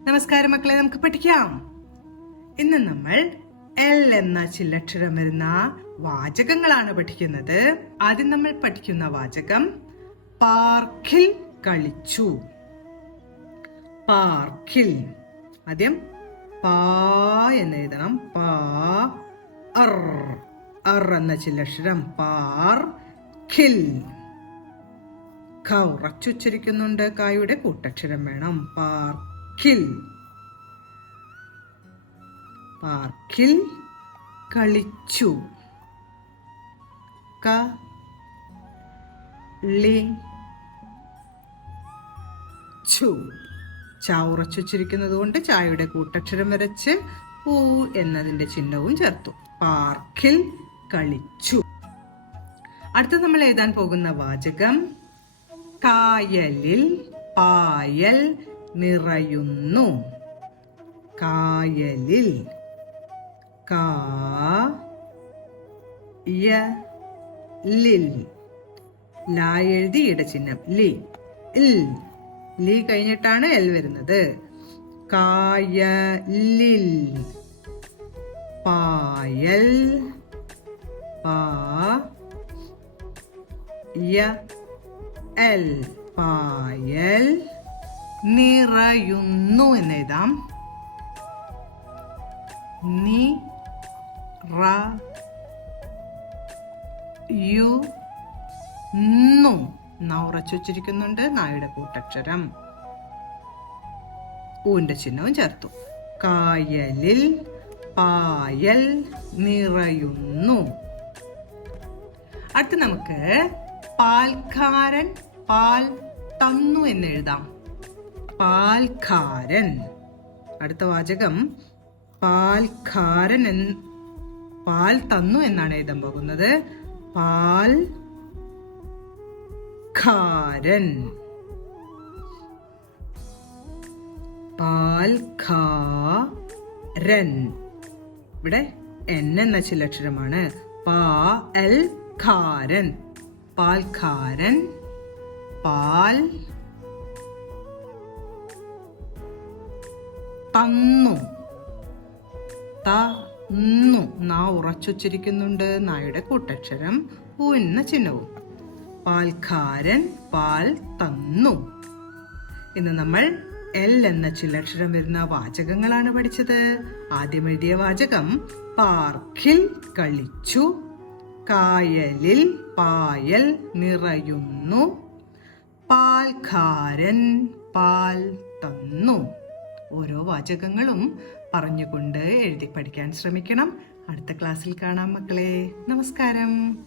നമസ്കാരം മക്കളെ, നമുക്ക് പഠിക്കാം. ഇന്ന് നമ്മൾ എൽ എന്ന ചില്ലക്ഷരം വരുന്ന വാചകങ്ങളാണ് പഠിക്കുന്നത്. ആദ്യം നമ്മൾ പഠിക്കുന്ന വാചകം പാർക്കിൽ കളിച്ചു. പാർക്കിൽ ആദ്യം പാ എന്ന് എഴുതണം. പാ അർ എന്ന ചില്ലക്ഷരം പാർക്കിൽ. ക ഉറച്ചുച്ചരിക്കുന്നുണ്ട്. കായുടെ കൂട്ടക്ഷരം വേണം. പാർക്കിൽ. പാർക്കിൽ കളിച്ചു. കളിച്ചു. ച ഉറച്ചുച്ചരിക്കുന്നത് കൊണ്ട് ചായയുടെ കൂട്ടക്ഷരം വരച്ച് ഊ എന്നതിന്റെ ചിഹ്നവും ചേർത്തു. പാർക്കിൽ കളിച്ചു. അടുത്ത നമ്മൾ എഴുതാൻ പോകുന്ന വാചകം കായലിൽ പായൽ നിറയുന്നു. കായലിൽ. കായലിൽ. ലാ എഴുതി ഇടചിഹ്നം ലി. ലി കഴിഞ്ഞിട്ടാണ് എൽ വരുന്നത്. കായലിൽ പായൽ. പായൽ നിറയുന്നു എന്നെഴുതാം. നിറയുന്നു. ഉറച്ചുവച്ചിരിക്കുന്നുണ്ട്. നായുടെ കൂട്ടക്ഷരം ഊന്റെ ചിഹ്നവും ചേർത്തു. കായലിൽ പായൽ നിറയുന്നു. അടുത്ത് നമുക്ക് പാൽക്കാരൻ പാൽ തന്നു എന്നെഴുതാം. പാൽക്കാരൻ. അടുത്ത വാചകം പാൽക്കാരൻ പാൽ തന്നു എന്നാണ് എഴുതാൻ പോകുന്നത്. പാൽക്കാരൻ. പാൽക്കാരൻ. ഇവിടെ എൻ എന്ന ചില്ലക്ഷരമാണ്. പാൽക്കാരൻ. പാൽക്കാരൻ. പാൽ തന്നു. തന്നു. നാ ഉറച്ചുച്ചരിക്കുന്നുണ്ട്. നായുടെ കൂട്ടക്ഷരം ഊ എന്ന ചിഹ്നവും. പാൽക്കാരൻ പാൽ തന്നു. ഇന്ന് നമ്മൾ എൽ എന്ന ചില്ലക്ഷരം വരുന്ന വാചകങ്ങളാണ് പഠിച്ചത്. ആദ്യം എഴുതിയ വാചകം പാർക്കിൽ കളിച്ചു. കായലിൽ പായൽ നിറയുന്നു. പാൽക്കാരൻ പാൽ തന്നു. ഓരോ വാചകങ്ങളും പറഞ്ഞുകൊണ്ട് എഴുതി പഠിക്കാൻ ശ്രമിക്കണം. അടുത്ത ക്ലാസ്സിൽ കാണാം മക്കളെ. നമസ്കാരം.